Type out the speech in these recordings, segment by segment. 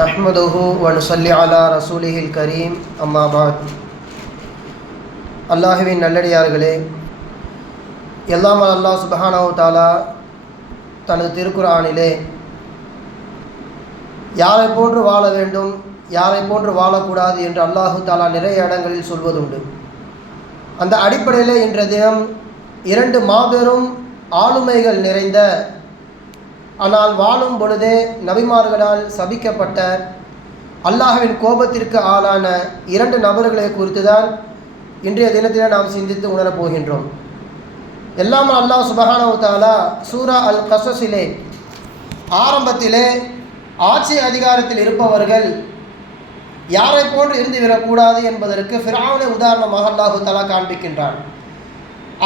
நஹ்மதுஹு வ நுஸல்லி அலா ரசூலிஹில் கரீம் அம்மா பாத். அல்லாஹுவின் நல்லடியார்களே, எல்லாம் அல்லாஹ் சுப்ஹானஹு தஆலா தனது திருக்குர்ஆனிலே யாரை போன்று வாழ வேண்டும், யாரை போன்று வாழக்கூடாது என்று அல்லாஹு தஆலா நிறைய இடங்களில் சொல்வதுண்டு. அந்த அடிப்படையில் இன்றைய தினம் இரண்டு மாபெரும் ஆளுமைகள் நிறைந்த, ஆனால் வாழும் பொழுதே நபிமார்களால் சபிக்கப்பட்ட, அல்லாஹ்வின் கோபத்திற்கு ஆளான இரண்டு நபர்களை குறித்து தான் இன்றைய தினத்தில் நாம் சிந்தித்து உணரப் போகின்றோம். எல்லாம் அல்லாஹ் சுப்ஹானஹு தஆலா சூரா அல் கஸஸிலே ஆரம்பத்திலே ஆட்சி அதிகாரத்தில் இருப்பவர்கள் யாரை போன்று இருந்து விடக்கூடாது என்பதற்கு ஃபிரௌனை உதாரணமாக அல்லாஹு தஆலா காண்பிக்கின்றான்.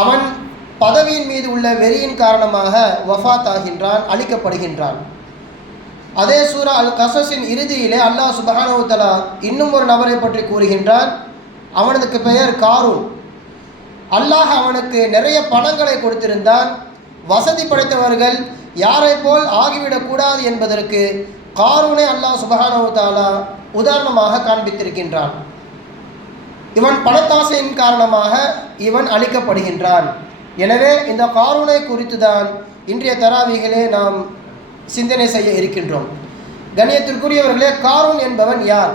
அவன் பதவியின் மீது உள்ள வெறியின் காரணமாக வஃபாத் ஆகின்றான், அழிக்கப்படுகின்றான். அதே சூரா அல் கஸஸின் இறுதியிலே அல்லாஹ் சுப்ஹானஹு தஆலா இன்னும் ஒரு நபரை பற்றி கூறுகின்றான். அவனுக்கு பெயர் காரூன். அல்லாஹ் அவனுக்கு நிறைய பணங்களை கொடுத்திருந்தான். வசதி படைத்தவர்கள் யாரை போல் ஆகிவிடக்கூடாது என்பதற்கு காரூனை அல்லாஹ் சுப்ஹானஹு தஆலா உதாரணமாக காண்பித்திருக்கின்றான். இவன் பணத்தாசையின் காரணமாக இவன் அழிக்கப்படுகின்றான். எனவே இந்த காரூனை குறித்து தான் இன்றைய தராவிகளே நாம் சிந்தனை செய்ய இருக்கின்றோம். கண்ணியத்திற்குரியவர்களே, காரூன் என்பவன் யார்?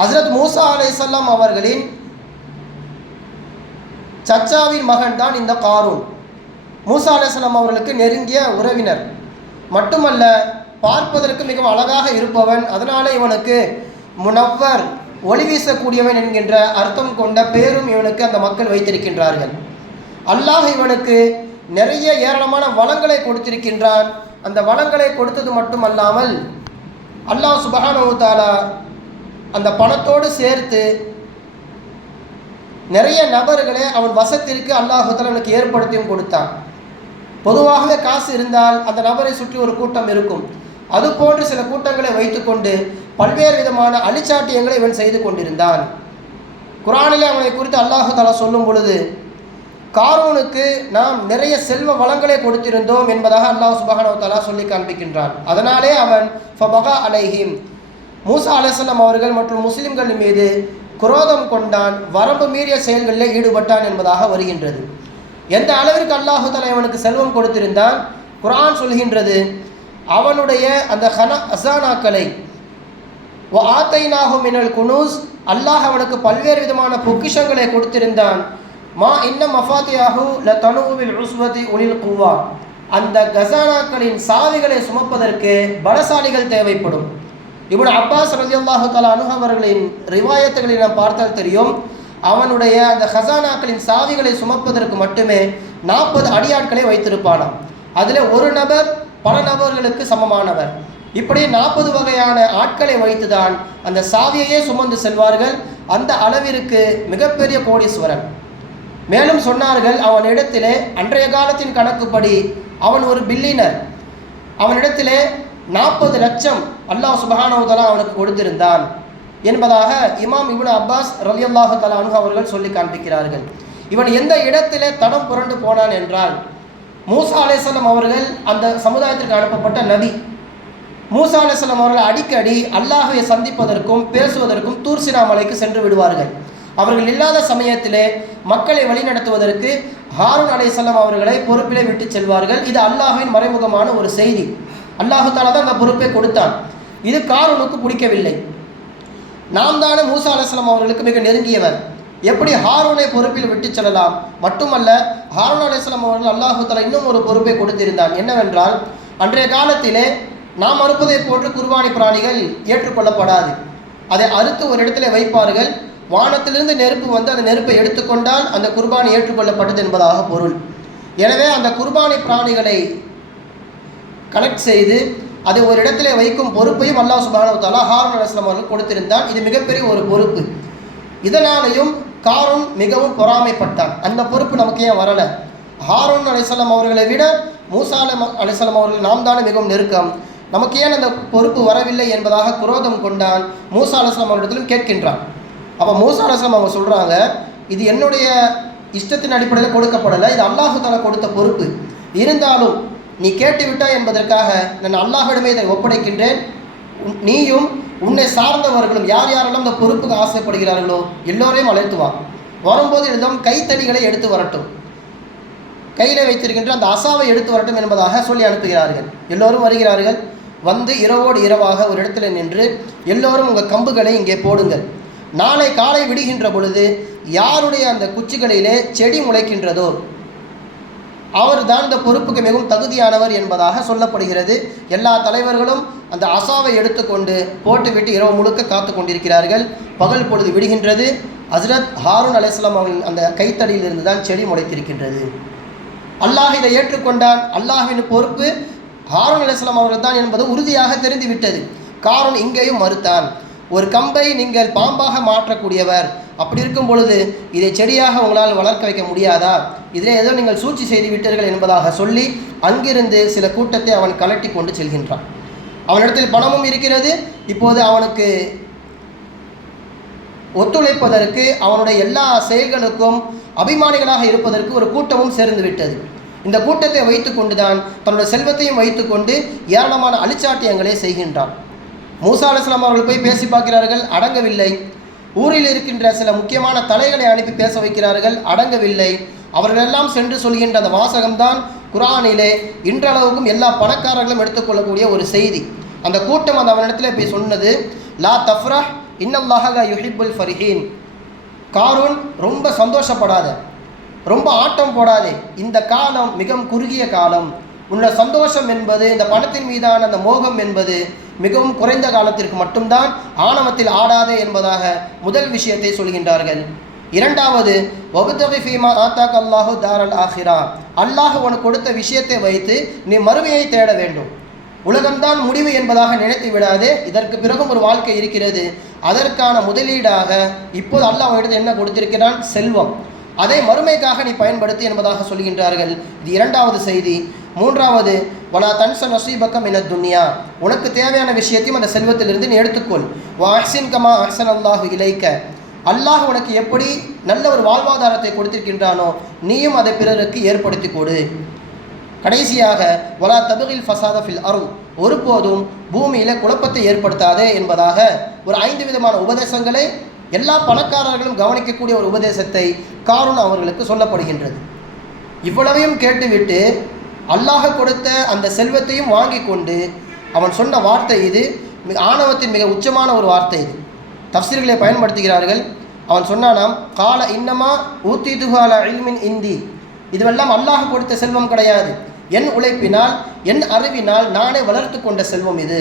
ஹஸ்ரத் மூசா அலைஹிஸ்ஸலாம் அவர்களின் சச்சாவின் மகன் தான் இந்த காரூன். மூசா அலைஹிஸ்ஸலாம் அவர்களுக்கு நெருங்கிய உறவினர் மட்டுமல்ல, பார்ப்பதற்கு மிகவும் அழகாக இருப்பவன். அதனாலே இவனுக்கு முனவ்வர், ஒளி வீசக்கூடியவன் என்கின்ற அர்த்தம் கொண்ட பேரும் இவனுக்கு அந்த மக்கள் வைத்திருக்கின்றார்கள். அல்லாஹ் இவனுக்கு நிறைய ஏராளமான வளங்களை கொடுத்திருக்கின்றான். அந்த வளங்களை கொடுத்தது மட்டுமல்லாமல் அல்லாஹ் சுப்ஹானஹு தஆலா அந்த பணத்தோடு சேர்த்து நிறைய நபர்களை அவன் வசத்திற்கு அல்லாஹ் தஆலா அவனுக்கு ஏற்படுத்தியும் கொடுத்தான். பொதுவாகவே காசு இருந்தால் அந்த நபரை சுற்றி ஒரு கூட்டம் இருக்கும். அதுபோன்று சில கூட்டங்களை வைத்துக்கொண்டு பல்வேறு விதமான அழிச்சாட்டியங்களை இவன் செய்து கொண்டிருந்தான். குர்ஆனிலே அவனை குறித்து அல்லாஹ் தஆலா சொல்லும் பொழுது, காரூனுக்கு நாம் நிறைய செல்வ வளங்களை கொடுத்திருந்தோம் என்பதாக அல்லாஹ் சுப்ஹானஹு தஆலா சொல்லி காண்பிக்கின்றான். அதனாலே அவன் ஃபபகா அலைஹிம், மூசா அலைஹிஸ்ஸலாம் அவர்கள் மற்றும் முஸ்லிம்கள் மீது குரோதம் கொண்டான், வரம்பு மீறிய செயல்களில் ஈடுபட்டான் என்பதாக வருகின்றது. எந்த அளவிற்கு அல்லாஹ் தஆலா அவனுக்கு செல்வம் கொடுத்திருந்தான்? குர்ஆன் சொல்கின்றது, அவனுடைய அந்த ஹஸானாக்களை வஆத்தைனாஹு மினல் குனூஸ், அல்லாஹ் அவனுக்கு பல்வேறு விதமான பொக்கிஷங்களை கொடுத்திருந்தான். மா இன்ன மஃபாத்தியாஹு லதனூவில் உஸ்வதி உலில் குவா, அந்த கஸானாக்களின் சாவிகளை சுமப்பதற்கு பலசாலிகள் தேவைப்படும். இப்னு அப்பாஸ் ரலியல்லாஹு தஆலா அன்ஹு அவர்களின் ரிவாயத்துகளை நாம் பார்த்தால் தெரியும், அவனுடைய அந்த ஹஸானாக்களின் சாவிகளை சுமப்பதற்கு மட்டுமே 40 அடியாட்களை வைத்திருப்பானாம். அதில் ஒரு நபர் பல நபர்களுக்கு சமமானவர். இப்படி 40 வகையான ஆட்களை வைத்துதான் அந்த சாவியையே சுமந்து செல்வார்கள். அந்த அளவிற்கு மிகப்பெரிய கோடீஸ்வரன். மேலும் சொன்னார்கள், அவனிடத்திலே அன்றைய காலத்தின் கணக்குப்படி அவன் ஒரு பில்லியனர். அவனிடத்திலே 40 லட்சம் அல்லாஹ் சுப்ஹானஹு தஆலா அவனுக்கு கொடுத்திருந்தான் என்பதாக இமாம் இப்னு அப்பாஸ் ரலியல்லாஹு தஆலா அன்ஹு அவர்கள் சொல்லி காண்பிக்கிறார்கள். இவன் எந்த இடத்திலே தடம் புரண்டு போனான் என்றால், மூசா அலைஹிஸ்ஸலாம் அவர்கள் அந்த சமுதாயத்திற்கு அனுப்பப்பட்ட நபி. மூசா அலைஹிஸ்ஸலாம் அவர்கள் அடிக்கடி அல்லாஹ்வை சந்திப்பதற்கும் பேசுவதற்கும் தூர் சீனா மலைக்கு சென்று விடுவார்கள். அவர்கள் இல்லாத சமயத்திலே மக்களை வழிநடத்துவதற்கு ஹாரூன் அலைஹிஸ்ஸலாம் அவர்களை பொறுப்பிலே விட்டு செல்வார்கள். இது அல்லாஹ்வின் மறைமுகமான ஒரு செய்தி. அல்லாஹ் தஆலா தான் அந்த பொறுப்பை கொடுத்தான். இது காரூனுக்கு பிடிக்கவில்லை. நாம் தானே மூசா அலைஹிஸ்ஸலாம் அவர்களுக்கு மிக நெருங்கியவர், எப்படி ஹாரூனை பொறுப்பில் விட்டு செல்லலாம்? மட்டுமல்ல, ஹாரூன் அலைஹிஸ்ஸலாம் அவர்கள் அல்லாஹ் தஆலா இன்னும் ஒரு பொறுப்பை கொடுத்திருந்தான். என்னவென்றால், அன்றைய காலத்திலே நாம் அறுப்பதை போன்று குர்பானி பிராணிகள் ஏற்றுக்கொள்ளப்படாது. அதை அறுத்து ஒரு இடத்துல வைப்பார்கள். வானத்திலிருந்து நெருப்பு வந்து அந்த நெருப்பை எடுத்துக்கொண்டால் அந்த குர்பானி ஏற்றுக்கொள்ளப்பட்டது என்பதாக பொருள். எனவே அந்த குர்பானி பிராணிகளை கலெக்ட் செய்து அதை ஒரு இடத்துல வைக்கும் பொறுப்பையும் அல்லாஹ் சுப்ஹானஹு தஆலா ஹாரூன் அலைஹிஸ்ஸலாம் அவர்கள் கொடுத்திருந்தான். இது மிகப்பெரிய ஒரு பொறுப்பு. இதனாலேயும் காரூன் மிகவும் பொறாமைப்பட்டான். அந்த பொறுப்பு நமக்கு ஏன் வரலை? ஹாரூன் அலைஹிஸ்ஸலாம் அவர்களை விட மூசா அலைஹிஸ்ஸலாம் அவர்கள் நாம் தானே மிகவும் நெருக்கம், நமக்கு ஏன் அந்த பொறுப்பு வரவில்லை என்பதாக குரோதம் கொண்டான். மூசா அலைஹிஸ்ஸலாம் அவர்களிடத்திலும் கேட்கின்றான். அப்போ மூசா அலைஹிஸ்ஸலாம் அவங்க சொல்கிறாங்க, இது என்னுடைய இஷ்டத்தின் அடிப்படையில் கொடுக்கப்படலை, இது அல்லாஹ் தஆலா கொடுத்த பொறுப்பு. இருந்தாலும் நீ கேட்டுவிட்டாய் என்பதற்காக நான் அல்லாஹ்விடமே இதை ஒப்படைக்கின்றேன். நீயும் உன்னை சார்ந்தவர்களும் யார் யாரெல்லாம் இந்த பொறுப்புக்கு ஆசைப்படுகிறார்களோ எல்லோரையும் அழைத்து வா. வரும்போது எழுதும் கைத்தடிகளை எடுத்து வரட்டும், கையில் வைத்திருக்கின்ற அந்த அசாவை எடுத்து வரட்டும் என்பதாக சொல்லி அனுப்புகிறார்கள். எல்லோரும் வருகிறார்கள். வந்து இரவோடு இரவாக ஒரு இடத்துல நின்று எல்லோரும் உங்கள் கம்புகளை இங்கே போடுங்கள். நாளை காலை விடுகின்ற பொழுது யாருடைய அந்த குச்சிகளிலே செடி முளைக்கின்றதோ அவர் தான் இந்த பொறுப்புக்கு மிகவும் தகுதியானவர் என்பதாக சொல்லப்படுகிறது. எல்லா தலைவர்களும் அந்த அசாவை எடுத்துக்கொண்டு போட்டுவிட்டு இரவு முழுக்க காத்து கொண்டிருக்கிறார்கள். பகல் பொழுது விடுகின்றது. ஹஸ்ரத் ஹாரூன் அலைஹிஸ்ஸலாம் அவர்கள் அந்த கைத்தடியிலிருந்து தான் செடி முளைத்திருக்கின்றது. அல்லாஹ் இதை ஏற்றுக்கொண்டான். அல்லாஹ்வின் பொறுப்பு ஹாரூன் அலைஹிஸ்ஸலாம் அவர்கள் தான் என்பது உறுதியாக தெரிந்துவிட்டது. காரூன் இங்கேயும் மறுத்தான். ஒரு கம்பை நீங்கள் பாம்பாக மாற்றக்கூடியவர், அப்படி இருக்கும் பொழுது இதை செடியாக உங்களால் வளர்க்க வைக்க முடியாதா? இதில் ஏதோ நீங்கள் சூழ்ச்சி செய்து விட்டீர்கள் என்பதாக சொல்லி அங்கிருந்து சில கூட்டத்தை அவன் கலட்டி கொண்டு செல்கின்றான். அவனிடத்தில் பணமும் இருக்கிறது. இப்போது அவனுக்கு ஒத்துழைப்பதற்கு, அவனுடைய எல்லா செயல்களுக்கும் அபிமானிகளாக இருப்பதற்கு ஒரு கூட்டமும் சேர்ந்து விட்டது. இந்த கூட்டத்தை வைத்து கொண்டுதான் தன்னுடைய செல்வத்தையும் வைத்து கொண்டு ஏராளமான அழிச்சாட்டியங்களை செய்கின்றான். மூசா அலைஹிஸ்ஸலாம் அவர்கள் போய் பேசி பார்க்கிறார்கள், அடங்கவில்லை. ஊரில் இருக்கின்ற சில முக்கியமான தலைகளை அனுப்பி பேச வைக்கிறார்கள், அடங்கவில்லை. அவர்களெல்லாம் சென்று சொல்கின்ற அந்த வாசகம்தான் குர்ஆனிலே இன்றளவுக்கும் எல்லா பணக்காரர்களும் எடுத்துக்கொள்ளக்கூடிய ஒரு செய்தி. அந்த கூட்டம் அந்த அவனிடத்தில் போய் சொன்னது, லா தஃப்ரஹ் இன்னல்லாஹ லா யுஹிப்புல் ஃபரிஹீன். காரூன், ரொம்ப சந்தோஷப்படாத, ரொம்ப ஆட்டம் போடாதே. இந்த காலம் மிகவும் குறுகிய காலம். உன்னோட சந்தோஷம் என்பது, இந்த பணத்தின் மீதான அந்த மோகம் என்பது மிகவும் குறைந்த காலத்திற்கு மட்டும்தான். ஆணவத்தில் ஆடாதே என்பதாக முதல் விஷயத்தை சொல்கின்றார்கள். இரண்டாவது, வபுதகி ஃபீமா ஆத்தாக் அல்லாஹு தாரல் ஆஹிரா. அல்லாஹ் உனக்கு கொடுத்த விஷயத்தை வைத்து நீ மறுமையை தேட வேண்டும். உலகம்தான் முடிவு என்பதாக நினைத்து விடாதே. இதற்கு பிறகும் ஒரு வாழ்க்கை இருக்கிறது. அதற்கான முதலீடாக இப்போது அல்லாஹ் அவனிடத்தில் என்ன கொடுத்திருக்கிறான்? செல்வம். அதை மறுமைக்காக நீ பயன்படுத்தி என்பதாக சொல்கின்றார்கள். இது இரண்டாவது செய்தி. மூன்றாவது, வலா தன்ச நசீபக மினத் துன்யா. உனக்கு தேவையான விஷயத்தையும் அந்த செல்வத்திலிருந்து நீ எடுத்துக்கொள். வ அஹ்சின் கமா அஹ்ஸன அல்லாஹு இலைக்க. அல்லாஹ் உனக்கு எப்படி நல்ல ஒரு வாழ்வாதாரத்தை கொடுத்திருக்கின்றானோ நீயும் அதை பிறருக்கு ஏற்படுத்தி கொடு. கடைசியாக, வலா தபகில் ஃபசாத ஃபில் அர்த். ஒருபோதும் பூமியில் குழப்பத்தை ஏற்படுத்தாதே என்பதாக ஒரு 5 விதமான உபதேசங்களை எல்லா பணக்காரர்களும் கவனிக்கக்கூடிய ஒரு உபதேசத்தை காரூன் அவர்களுக்கு சொல்லப்படுகின்றது. இவ்வளவையும் கேட்டுவிட்டு அல்லாஹ் கொடுத்த அந்த செல்வத்தையும் வாங்கி கொண்டு அவன் சொன்ன வார்த்தை இது. ஆணவத்தின் மிக உச்சமான ஒரு வார்த்தை இது. தஃப்சீர்களை பயன்படுத்துகிறார்கள். அவன் சொன்னானாம், கால இன்னமா ஊத்திதுஹால இல்மின் இந்தி. இதுவெல்லாம் அல்லாஹ் கொடுத்த செல்வம் கிடையாது, என் உழைப்பினால் என் அறிவினால் நானே வளர்த்து கொண்ட செல்வம் இது.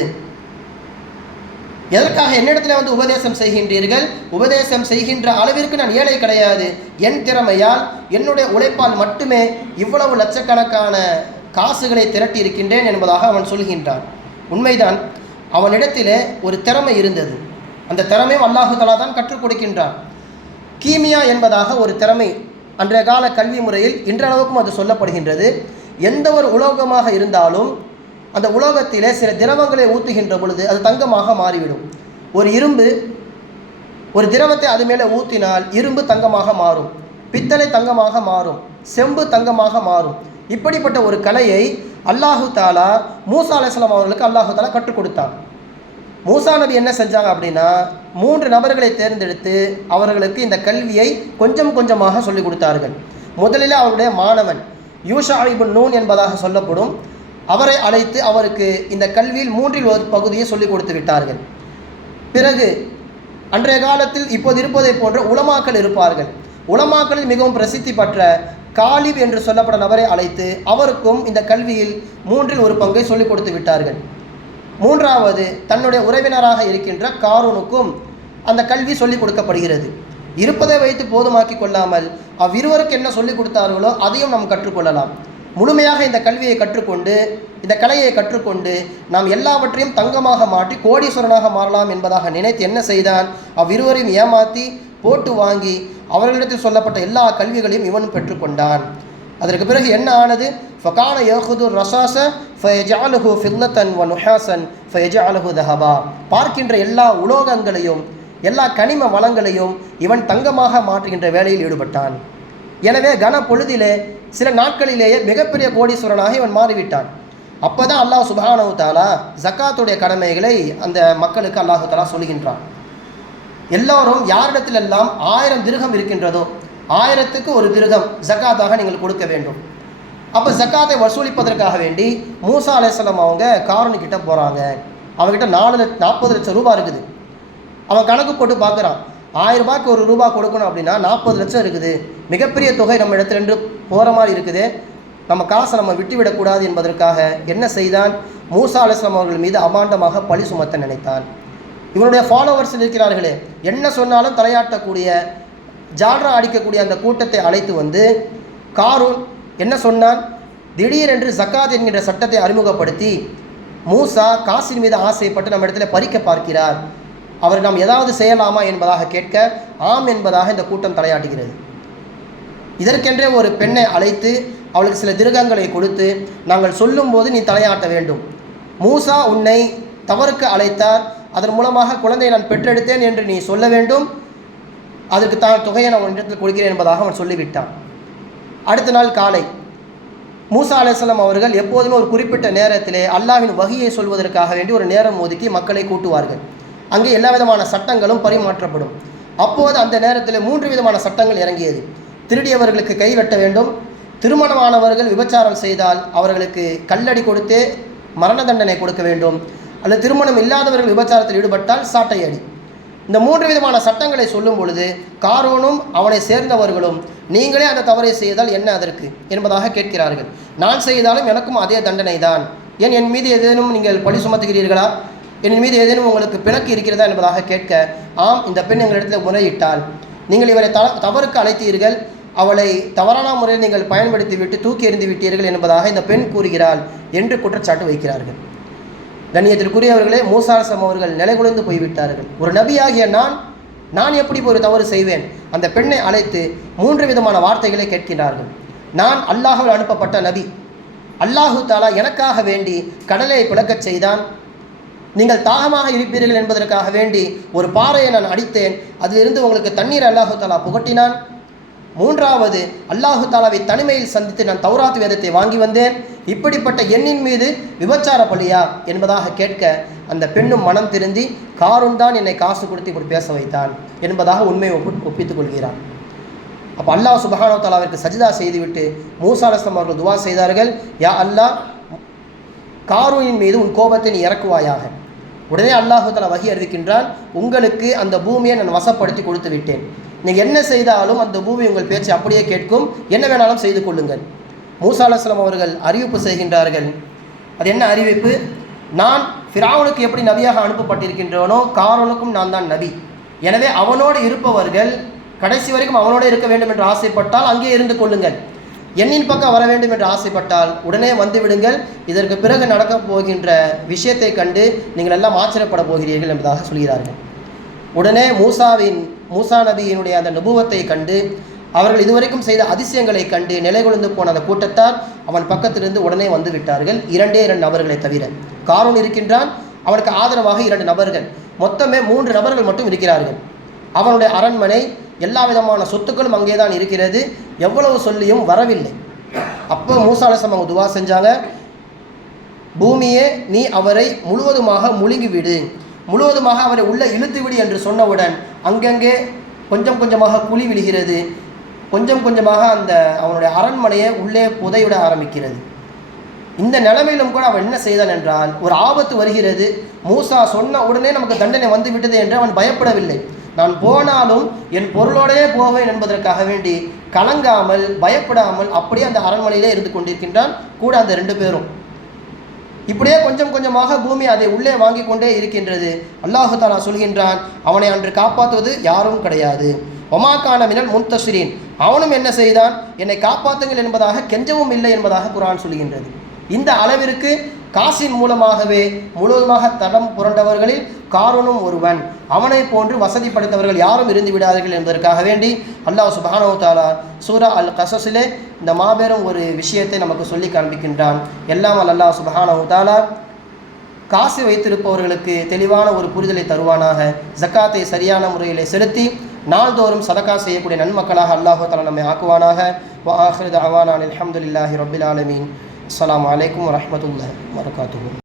எதற்காக என்னிடத்தில் வந்து உபதேசம் செய்கின்றீர்கள்? உபதேசம் செய்கின்ற அளவிற்கு நான் ஏழை கிடையாது. என் திறமையால், என்னுடைய உழைப்பால் மட்டுமே இவ்வளவு லட்சக்கணக்கான காசுகளை திரட்டி இருக்கின்றேன் என்பதாக அவன் சொல்கின்றான். உண்மைதான், அவனிடத்திலே ஒரு திறமை இருந்தது. அந்த திறமையும் அல்லாஹு தஆலா தான் கற்றுக் கொடுக்கின்றான். கீமியா என்பதாக ஒரு திறமை அன்றைய கால கல்வி முறையில் இன்றளவுக்கும் அது சொல்லப்படுகின்றது. எந்த ஒரு உலோகமாக இருந்தாலும் அந்த உலோகத்திலே சில திரவங்களை ஊற்றுகின்ற பொழுது அது தங்கமாக மாறிவிடும். ஒரு இரும்பு, ஒரு திரவத்தை அது மேலே ஊற்றினால் இரும்பு தங்கமாக மாறும், பித்தளை தங்கமாக மாறும், செம்பு தங்கமாக மாறும். இப்படிப்பட்ட ஒரு கலையை அல்லாஹு தாலா மூசா அலைஹிஸ்ஸலாம் அவர்களுக்கு அல்லாஹு தாலா கற்றுக் கொடுத்தார். மூசா நபி என்ன செஞ்சாங்க அப்படின்னா, 3 நபர்களை தேர்ந்தெடுத்து அவர்களுக்கு இந்த கல்வியை கொஞ்சம் கொஞ்சமாக சொல்லிக் கொடுத்தார்கள். முதலில் அவருடைய மாணவன் யூஷா இப்னு நூன் என்பதாக சொல்லப்படும் அவரை அழைத்து அவருக்கு இந்த கல்வியில் 3இல் ஒரு பகுதியை சொல்லிக் கொடுத்து விட்டார்கள். பிறகு அன்றைய காலத்தில் இப்போது இருப்பதை போன்ற உலமாக்கள் இருப்பார்கள். உலமாக்களில் மிகவும் பிரசித்தி பெற்ற காலிப் என்று சொல்லப்பட்ட நபரை அழைத்து அவருக்கும் இந்த கல்வியில் 3இல் ஒரு பங்கை சொல்லிக் கொடுத்து விட்டார்கள். மூன்றாவது, தன்னுடைய உறவினராக இருக்கின்ற காரூனுக்கும் அந்த கல்வி சொல்லிக் கொடுக்கப்படுகிறது. இருப்பதை வைத்து போதுமாக்கி கொள்ளாமல் அவ்விருவருக்கு என்ன சொல்லிக் கொடுத்தார்களோ அதையும் நாம் கற்றுக்கொள்ளலாம். முழுமையாக இந்த கல்வியை கற்றுக்கொண்டு, இந்த கலையை கற்றுக்கொண்டு நாம் எல்லாவற்றையும் தங்கமாக மாற்றி கோடீஸ்வரனாக மாறலாம் என்பதாக நினைத்து என்ன செய்தான்? அவ்விருவரையும் ஏமாற்றி போட்டு வாங்கி அவர்களிடத்தில் சொல்லப்பட்ட எல்லா கல்விகளையும் இவனும் பெற்றுக்கொண்டான். அதற்கு பிறகு என்ன ஆனது? ஃபகான யஹுது ரசாஸ ஃபயஜஅலுஹு ஃபில்லத்தன் வ நுஹாஸன் ஃபயஜஅலுஹு தஹபா. பார்க்கின்ற எல்லா உலோகங்களையும் எல்லா கனிம வளங்களையும் இவன் தங்கமாக மாற்றுகின்ற வேலையில் ஈடுபட்டான். எனவே கன பொழுதிலே சில நாட்களிலேயே மிகப்பெரிய கோடீஸ்வரனாக இவன் மாறிவிட்டான். அப்போ தான் அல்லாஹ் சுப்ஹானஹு தஆலா ஜக்காத்துடைய கடமைகளை அந்த மக்களுக்கு அல்லாஹ் தஆலா சொல்கின்றான். எல்லோரும் யாரிடத்திலெல்லாம் 1000 திர்ஹம் இருக்கின்றதோ 1000க்கு ஒரு திர்ஹம் ஜக்காத்தாக நீங்கள் கொடுக்க வேண்டும். அப்போ ஜக்காத்தை வசூலிப்பதற்காக வேண்டி மூசா அலைஹிஸ்ஸலாம் அவங்க காரூன்கிட்ட போகிறாங்க. அவங்ககிட்ட 40 லட்சம் ரூபாய் இருக்குது. அவன் கணக்கு போட்டு பார்க்குறான், 1000 ரூபாய்க்கு ஒரு ரூபா கொடுக்கணும் அப்படின்னா 40 லட்சம் இருக்குது, மிகப்பெரிய தொகை நம்ம இடத்துல போகிற மாதிரி இருக்குது, நம்ம காசை நம்ம விட்டுவிடக்கூடாது என்பதற்காக என்ன செய்தான், மூசா அலைஹிஸ்ஸலாம் அவர்கள் மீது அபாண்டமாக பழி சுமத்த நினைத்தான். இவனுடைய ஃபாலோவர்ஸ் இருக்கிறார்களே, என்ன சொன்னாலும் தலையாட்டக்கூடிய ஜால்ரா அடிக்கக்கூடிய அந்த கூட்டத்தை அழைத்து வந்து காரூன் என்ன சொன்னான், திடீரென்று ஜக்காத் என்கின்ற சட்டத்தை அறிமுகப்படுத்தி மூசா காசின் மீது ஆசைப்பட்டு நம்ம இடத்துல பறிக்க பார்க்கிறார், அவர் நாம் ஏதாவது செய்யலாமா என்பதாக கேட்க ஆம் என்பதாக இந்த கூட்டம் தலையாட்டுகிறது. இதற்கென்றே ஒரு பெண்ணை அழைத்து அவளுக்கு சில திர்ஹங்களை கொடுத்து நாங்கள் சொல்லும்போது நீ தலையாட்ட வேண்டும், மூசா உன்னை தவறுக்கு அழைத்தார், அதன் மூலமாக குழந்தையை நான் பெற்றெடுத்தேன் என்று நீ சொல்ல வேண்டும், அதற்கு தான் தொகையை நான் இடத்தில் கொடுக்கிறேன் என்பதாக அவன் சொல்லிவிட்டான். அடுத்த நாள் காலை மூசா அலைஹிஸ்ஸலாம் அவர்கள் எப்போதுமே ஒரு குறிப்பிட்ட நேரத்திலே அல்லாஹ்வின் வஹியை சொல்வதற்காக வேண்டி ஒரு நேரம் ஒதுக்கி மக்களை கூட்டுவார்கள். அங்கே எல்லா விதமான சட்டங்களும் பரிமாற்றப்படும். அப்போது அந்த நேரத்தில் 3 விதமான சட்டங்கள் இறங்கியது. திருடியவர்களுக்கு கை வெட்ட வேண்டும், திருமணமானவர்கள் விபச்சாரம் செய்தால் அவர்களுக்கு கல்லடி கொடுத்தே மரண தண்டனை கொடுக்க வேண்டும், அல்லது திருமணம் இல்லாதவர்கள் விபச்சாரத்தில் ஈடுபட்டால் சாட்டை அடி. இந்த 3 விதமான சட்டங்களை சொல்லும் பொழுது காரூனும் அவனை சேர்ந்தவர்களும் நீங்களே அந்த தவறை செய்தால் என்ன அதற்கு என்பதாக கேட்கிறார்கள். நான் செய்தாலும் எனக்கும் அதே தண்டனை தான், ஏன் என் மீது ஏதேனும் நீங்கள் பழி சுமத்துகிறீர்களா, என் மீது ஏதேனும் உங்களுக்கு பிணக்கு இருக்கிறதா என்பதாக கேட்க ஆம், இந்த பெண் எங்களிடத்தில் முறையிட்டால் நீங்கள் இவரை தவறுக்கு அழைத்தீர்கள், அவளை தவறான முறையில் நீங்கள் பயன்படுத்தி விட்டு தூக்கி எறிந்து விட்டீர்கள் என்பதாக இந்த பெண் கூறுகிறாள் என்று குற்றச்சாட்டு வைக்கிறார்கள். கண்ணியத்திற்குரியவர்களே, மூசா அலைஹிஸ்ஸலாம் அவர்கள் நிலைகுலைந்து போய்விட்டார்கள். ஒரு நபியாகிய நான் எப்படி ஒரு தவறு செய்வேன்? அந்த பெண்ணை அழைத்து 3 விதமான வார்த்தைகளை கேட்கிறார்கள். நான் அல்லாஹ்வால் அனுப்பப்பட்ட நபி, அல்லாஹு தஆலா எனக்காக வேண்டி கடலை பிளக்கச் செய்தான், நீங்கள் தாகமாக இருப்பீர்கள் என்பதற்காக வேண்டி ஒரு பாறையை நான் அடித்தேன், அதிலிருந்து உங்களுக்கு தண்ணீர் அல்லாஹு தஆலா புகட்டினான். 3வது அல்லாஹு தஆலாவை தனிமையில் சந்தித்து நான் தௌராத் வேதத்தை வாங்கி வந்தேன், இப்படிப்பட்ட எண்ணின் மீது விபச்சார பழியா என்பதாக கேட்க அந்த பெண்ணும் மனம் திருந்தி காரூன் தான் என்னை காசு கொடுத்து இப்படி பேச வைத்தான் என்பதாக உண்மையை ஒப்பித்துக் கொள்கிறான். அப்போ அல்லாஹ் சுப்ஹானஹு தஆலாவிற்கு சஜ்தா செய்துவிட்டு மூசா அலைஹிஸ்ஸலாம் அவர்கள் துவா செய்தார்கள், யா அல்லாஹ், காரூனின் மீது உன் கோபத்தை நீ இறக்குவாயாக. உடனே அல்லாஹு தஆலா வஹி அறிவிக்கின்றான், உங்களுக்கு அந்த பூமியை நான் வசப்படுத்தி கொடுத்து விட்டேன், நீங்கள் என்ன செய்தாலும் அந்த பூமி உங்கள் பேச்சை அப்படியே கேட்கும், என்ன வேணாலும் செய்து கொள்ளுங்கள். மூசா அலைஹிஸ்ஸலாம் அவர்கள் அறிவிப்பு செய்கின்றார்கள். அது என்ன அறிவிப்பு? நான் ஃபிரௌனுக்கு எப்படி நபியாக அனுப்பப்பட்டிருக்கின்றவனோ காரூனுக்கும் நான் தான் நபி, எனவே அவனோடு இருப்பவர்கள் கடைசி வரைக்கும் அவனோடு இருக்க வேண்டும் என்று ஆசைப்பட்டால் அங்கே இருந்து கொள்ளுங்கள், என்னின் பக்கம் வர வேண்டும் என்று ஆசைப்பட்டால் உடனே வந்து விடுங்கள், இதற்கு பிறகு நடக்கப் போகின்ற விஷயத்தை கண்டு நீங்கள் எல்லாம் ஆச்சரியப்பட போகிறீர்கள் என்பதாக சொல்கிறார்கள். உடனே மூசா நபியினுடைய அந்த நுபுவத்தை கண்டு அவர்கள் இதுவரைக்கும் செய்த அதிசயங்களை கண்டு நிலைகுலைந்து போன அந்த கூட்டத்தார் அவன் பக்கத்திலிருந்து உடனே வந்து விட்டார்கள். 2 நபர்களை தவிர காரூன் இருக்கின்றான், அவனுக்கு ஆதரவாக 2 நபர்கள், மொத்தமே 3 நபர்கள் மட்டும் இருக்கிறார்கள். அவனுடைய அரண்மனை எல்லா விதமான சொத்துக்களும் அங்கே தான் இருக்கிறது, எவ்வளவு சொல்லியும் வரவில்லை. அப்போ மூசா அலைஹிஸ்ஸலாம் அவங்க துவா செஞ்சாங்க, பூமியே நீ அவரை முழுவதுமாக முழுங்கிவிடு, முழுவதுமாக அவரை உள்ளே இழுத்துவிடு என்று சொன்னவுடன் அங்கங்கே கொஞ்சம் கொஞ்சமாக குழி விழுகிறது, கொஞ்சம் கொஞ்சமாக அந்த அவனுடைய அரண்மனையை உள்ளே புதைவிட ஆரம்பிக்கிறது. இந்த நிலைமையிலும் கூட அவன் என்ன செய்தான் என்றால், ஒரு ஆபத்து வருகிறது, மூசா சொன்ன உடனே நமக்கு தண்டனை வந்து விட்டது என்று அவன் பயப்படவில்லை. நான் போனாலும் என் பொருளோடையே போவேன் என்பதற்காக வேண்டி கலங்காமல் பயப்படாமல் அப்படியே அந்த அரண்மனையிலே இருந்து கொண்டிருக்கின்றான் கூட அந்த 2 பேரும். இப்படியே கொஞ்சம் கொஞ்சமாக பூமி அதை உள்ளே வாங்கி கொண்டே இருக்கின்றது. அல்லாஹு தஆலா சொல்கின்றான், அவனை அன்று காப்பாற்றுவது யாரும் கிடையாது. ஒமாக்கான மினல் முன்தஸிரீன், அவனும் என்ன செய்தான், என்னை காப்பாற்றுங்கள் என்பதாக கெஞ்சவும் இல்லை என்பதாக குர்ஆன் சொல்கின்றது. இந்த அளவிற்கு காசின் மூலமாகவே முழுவதுமாக தடம் புரண்டவர்களில் காரூனும் ஒருவன், அவனை போன்று வசதி படைத்தவர்கள் யாரும் இருந்து விடாதீர்கள் என்பதற்காக வேண்டி அல்லாஹ் சுப்ஹானஹு தஆலா சூரா அல் கஸஸிலே இந்த மாபெரும் ஒரு விஷயத்தை நமக்கு சொல்லி காண்பிக்கின்றான். எல்லாம் அல்லாஹ் சுப்ஹானஹு தஆலா காசு வைத்திருப்பவர்களுக்கு தெளிவான ஒரு புரிதலை தருவானாக. ஜக்காத்தை சரியான முறையிலே செலுத்தி நாள்தோறும் சதக்கா செய்யக்கூடிய நன்மக்களாக அல்லாஹு தஆலா நம்மை ஆக்குவானாக. வ ஆகிரு தஅவானா அல்ஹம்துலில்லாஹி ரப்பில் ஆலமீன். அஸ்ஸலாமு அலைக்கும் வரஹ்மத்துல்லாஹி வபரகாத்துஹு.